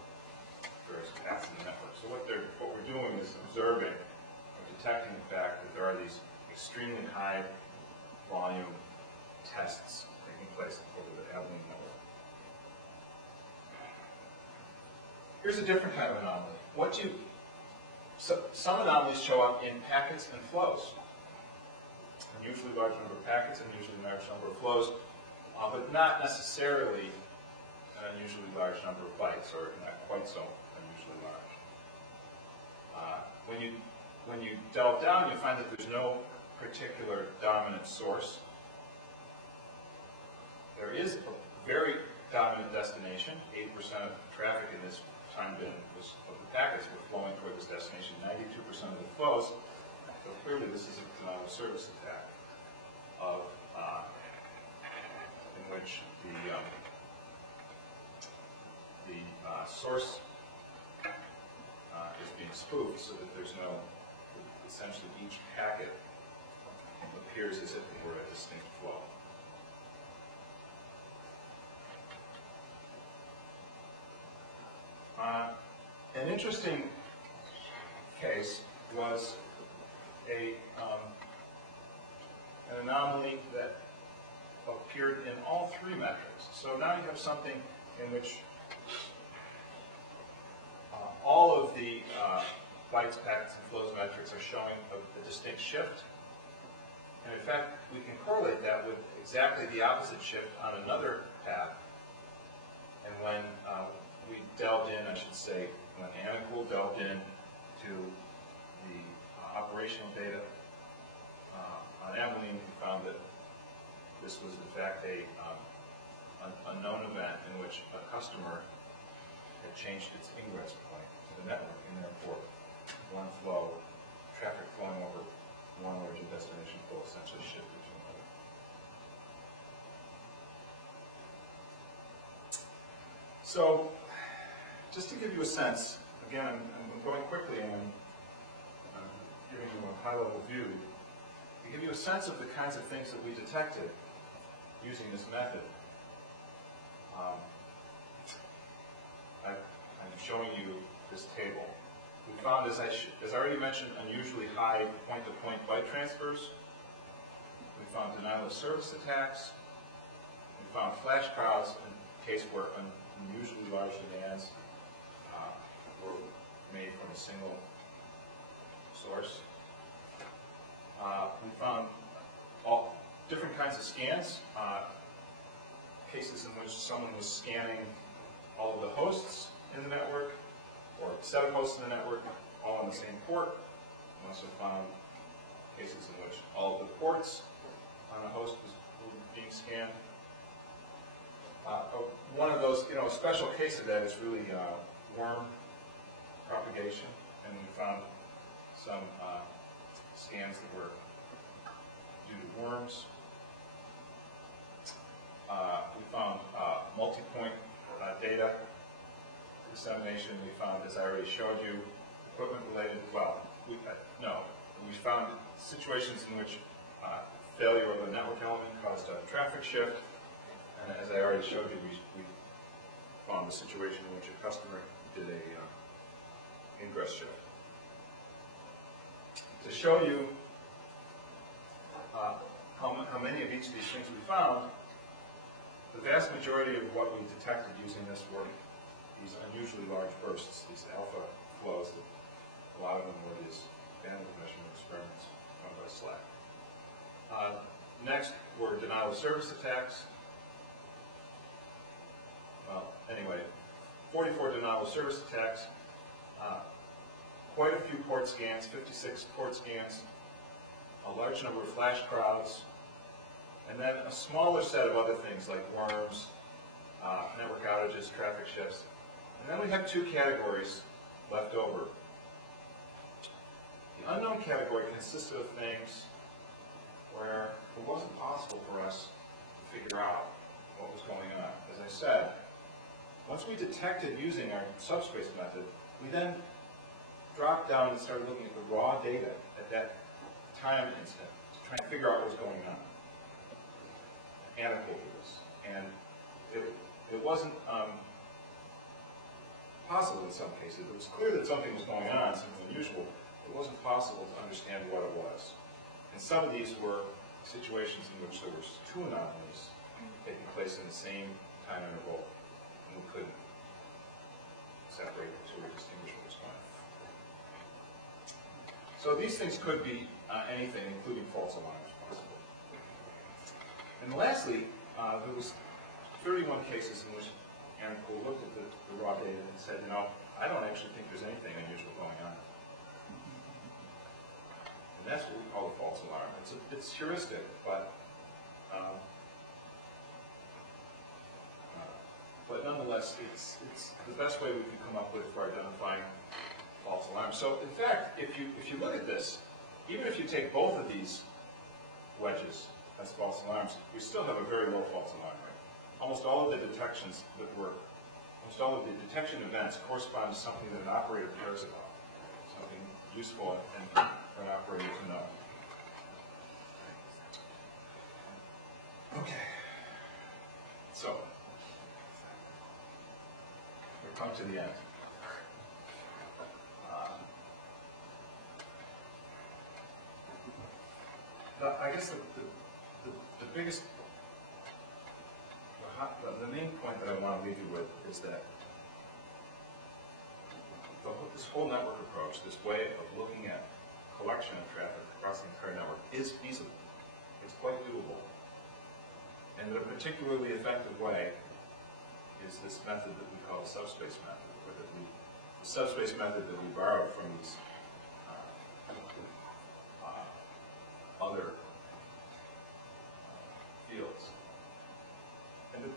various paths in the network. So what we're doing is observing or detecting the fact that there are these extremely high volume tests taking place over the Abilene network. Here's a different kind of anomaly. Some anomalies show up in packets and flows. Unusually large number of packets and usually large number of flows, but not necessarily an unusually large number of bytes, or not quite so unusually large. When you delve down, you find that there's no particular dominant source. There is a very dominant destination. 80% of traffic in this time bin of the packets were flowing toward this destination. 92% of the flows. So clearly, this is a denial of service attack in which the source is being spoofed, so that there's no, essentially each packet appears as if it were a distinct flow. An interesting case was an anomaly that appeared in all three metrics. So now you have something in which all of the bytes, packets, and flows metrics are showing a distinct shift. And in fact, we can correlate that with exactly the opposite shift on another path. And when we delved in, I should say, when Anna delved in to the operational data on Abilene, we found that this was in fact a known event in which a customer had changed its ingress point to the network, and therefore one flow, traffic flowing over one origin destination flow essentially shifted to another. So, just to give you a sense, again, I'm going quickly and I'm giving you a high-level view, to give you a sense of the kinds of things that we detected using this method. I'm showing you this table. We found, as I already mentioned, unusually high point-to-point byte transfers. We found denial of service attacks. We found flash crowds in case where unusually large demands were made from a single source. We found all different kinds of scans, cases in which someone was scanning all of the hosts in the network, or a set of hosts in the network, all on the same port. We also found cases in which all of the ports on the host were being scanned. One of those, a special case of that is really worm propagation, and we found some scans that were due to worms. We found multi-point data dissemination. We found, as I already showed you, equipment-related, we found situations in which failure of a network element caused a traffic shift. And as I already showed you, we found a situation in which a customer did a ingress shift. To show you how many of each of these things we found, the vast majority of what we detected using this were these unusually large bursts, these alpha flows. That a lot of them were these bandwidth measurement experiments run by SLAC. Next were denial of service attacks. Well, anyway, 44 denial of service attacks, quite a few port scans, 56 port scans, a large number of flash crowds, and then a smaller set of other things like worms, network outages, traffic shifts. And then we have two categories left over. The unknown category consisted of things where it wasn't possible for us to figure out what was going on. As I said, once we detected using our subspace method, we then dropped down and started looking at the raw data at that time instant to try and figure out what was going on. Anecdotal this. And it wasn't possible in some cases. It was clear that something was going on, something unusual. It wasn't possible to understand what it was. And some of these were situations in which there were two anomalies taking place in the same time interval, and we couldn't separate the two or distinguish what was going on. So these things could be anything, including false alarms, possibly. And lastly, there was 31 cases in which Anacol looked at the raw data and said, you know, I don't actually think there's anything unusual going on. And that's what we call a false alarm. It's heuristic, but nonetheless, it's the best way we can come up with for identifying false alarms. So, in fact, if you look at this, even if you take both of these wedges as false alarms, we still have a very low false alarm rate. Almost all of the detections almost all of the detection events correspond to something that an operator cares about, something useful and for an operator to know. Okay. So, we've come to the end. I guess the biggest, the main point that I want to leave you with is that this whole network approach, this way of looking at collection of traffic across the entire network is feasible. It's quite doable. And a particularly effective way is this method that we call the subspace method, or the subspace method that we borrowed from these other fields. And the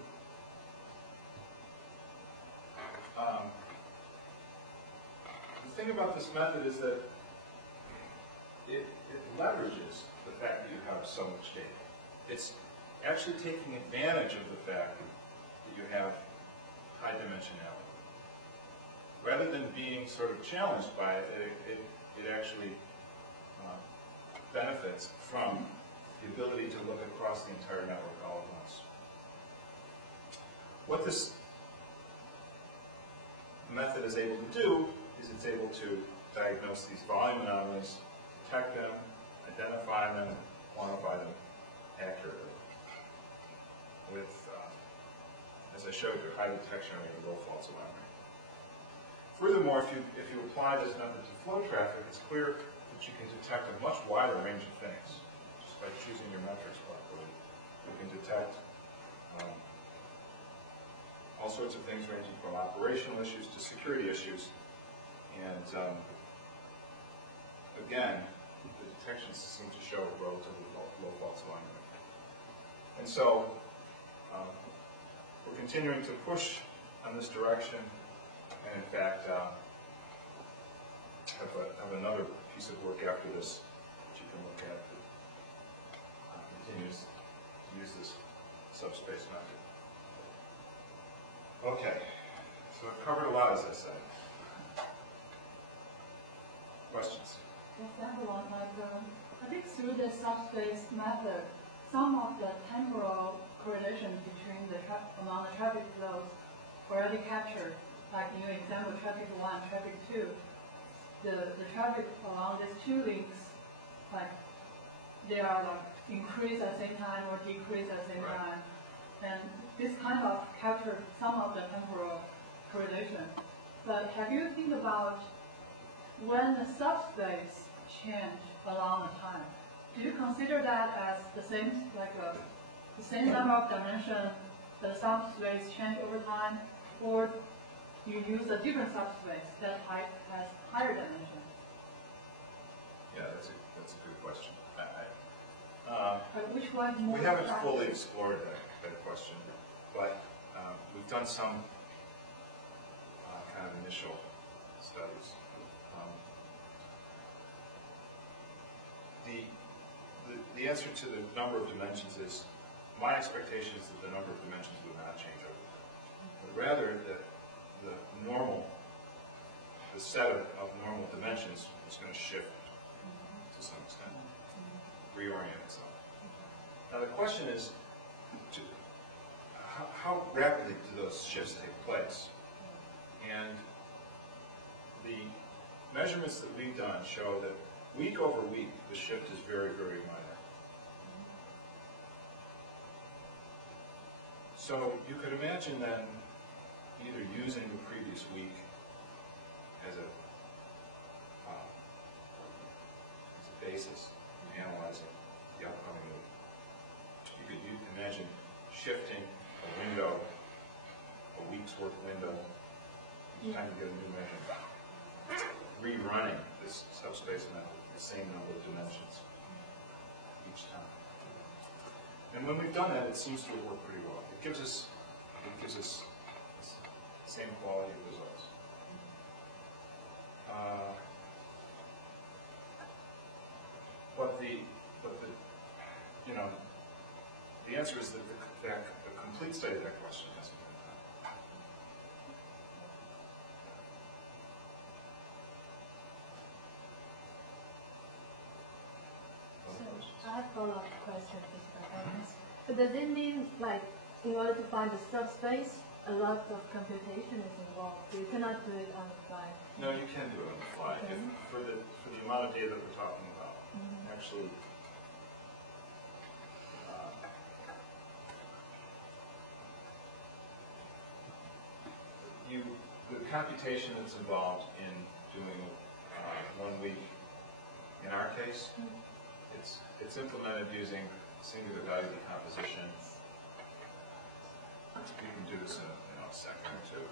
thing about this method is that it leverages the fact that you have so much data. It's actually taking advantage of the fact that you have high dimensionality. Rather than being sort of challenged by it, it actually benefits from the ability to look across the entire network all at once. What this method is able to do is it's able to diagnose these volume anomalies, detect them, identify them, quantify them accurately with, as I showed you, high detection rate and low false alarm rate. Furthermore, if you apply this method to flow traffic, it's clear that you can detect a much wider range of things just by choosing your metrics properly. You can detect all sorts of things ranging from operational issues to security issues. And again, the detections seem to show a relatively low false alarm rate. And so we're continuing to push in this direction, and in fact have another piece of work after this that you can look at that continues to use this subspace method. Okay, so I've covered a lot, as I said. Questions? Yes, I have one. I think through the subspace method, some of the temporal correlation between among the traffic flows already captured, like in your example, traffic 1, traffic 2, the traffic along these two links, like they are like increase at the same time or decrease at the same Right. time. And this kind of captured some of the temporal correlation. But have you think about when the subspace change along the time? Do you consider that as the same, like the same number of dimension, the subspace change over time, or you use a different subspace that has higher dimension? Yeah, that's a good question. But which one is more We haven't practical? fully explored that question, but we've done some kind of initial studies. The answer to the number of dimensions is, my expectation is that the number of dimensions would not change over time, but rather that the set of normal dimensions is going to shift to some extent, reorient itself. Now the question is, how rapidly do those shifts take place? And the measurements that we've done show that week over week, the shift is very, very minor. So you could imagine then either using the previous week as a basis in analyzing the upcoming week. You could imagine shifting a window, a week's worth window, each time you get a new measurement, rerunning this subspace method, the same number of dimensions each time. And when we've done that, it seems to have worked pretty well. It gives us the same quality of results. The answer is that the complete study of that question hasn't been done. Other questions? I have a follow-up question. But does it mean, like, in order to find the subspace, a lot of computation is involved? So you cannot do it on the fly. No, you can do it on the fly. Okay. For the amount of data that we're talking about, actually, the computation that's involved in doing 1 week, in our case, it's implemented using singular value decomposition. We can do this in a second or two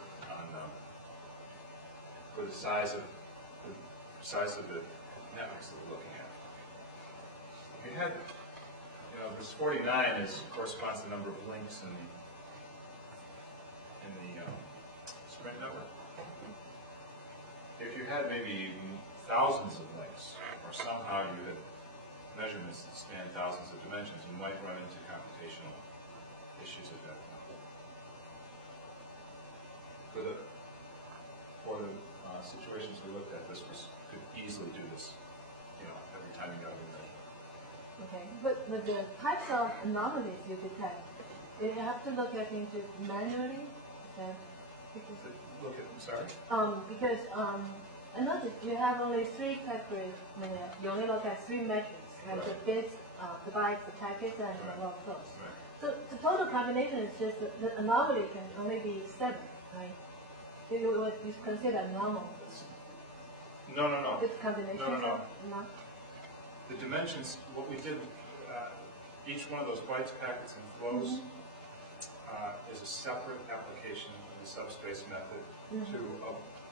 for the size of the networks that we're looking at. We had, this 49 corresponds to the number of links in the Sprint network. If you had maybe thousands of links, or somehow you had measurements that span thousands of dimensions, you might run into computational issues at that point. For the situations we looked at, could easily do this, every time you got a new measurement. Okay, but the types of anomalies you detect, you have to look at into manually, because I noticed you have only 3 categories. You only look at 3 metrics, right? Right. The bits, the bytes, the packets, and the Right. workflows. Right. So the total combination is just the anomaly can only be 7, right? You consider normal. No. This combination. No. No? The dimensions, what we did, each one of those bytes, packets, and flows is a separate application of the subspace method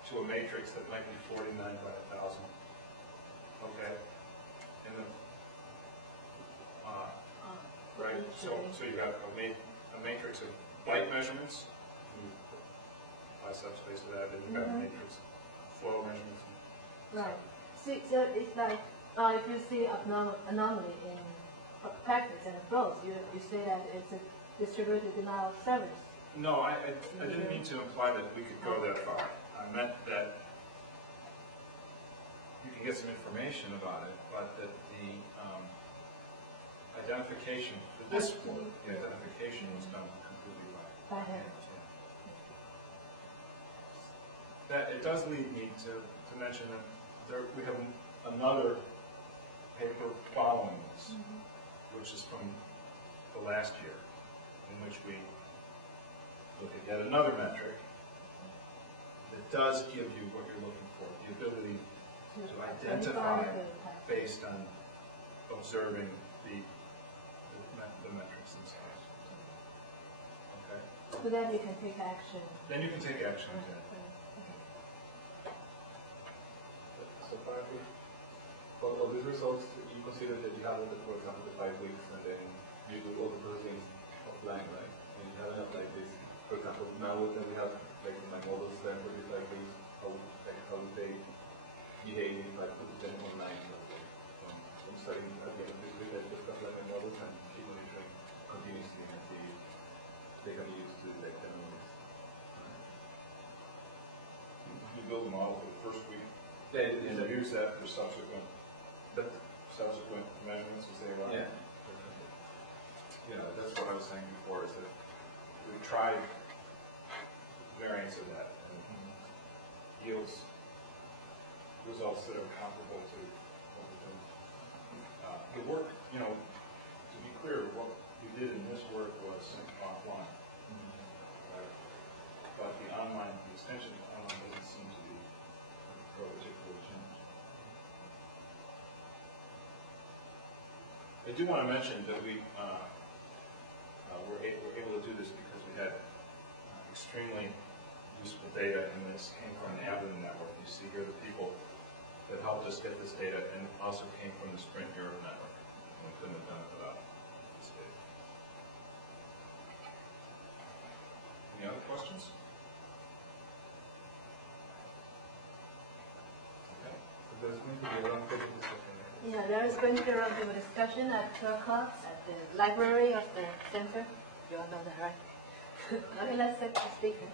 to a matrix that might be 49 by 1,000. Okay? And right? So you got a matrix of byte measurements, you apply subspace to that, and you've got a matrix of flow measurements. Right. So it's like if you see anomaly in packets and flows, you say that it's a distributed denial of service. No, I didn't mean to imply that we could go that far. I meant that you can get some information about it, but that the identification for this work, the identification was done completely By hand. That, it does lead me to mention that we have another paper following this, which is from the last year, in which we look at yet another metric that does give you what you're looking for, the ability to identify based on observing the metrics themselves. Okay? So then you can take action. Then you can take action again. So currently, for all these results, you consider that you have, for example, the 5 weeks, and then you do all the processing offline, right? And you have enough like this. For example, now that we have like my models then for these 5 weeks, how they behave if I put them online. So I'm starting at the end of this week, I just have like my models and keep monitoring continuously and see if they can be used to detect anomalies. You build a model for the first week, Yeah, and you use that for subsequent measurements and say, well, yeah. yeah, that's what I was saying before, is that we tried variants of that, and yields results that are comparable to what we're doing. The work, you know, to be clear, what we did in this work was offline. But the online, the extension online doesn't seem to be particularly changed. I do want to mention that we were able to do this because we had extremely useful data, and this came from the Avalon Network. You see here the people that helped us get this data, and it also came from the Sprint Europe Network. We couldn't have done it without this data. Any other questions? Okay. So there's going to be a roundtable discussion. Right? Yeah, there is going to be a roundtable discussion at 2 o'clock at the library of the center. You all know that, right? Okay, let's set the speaker.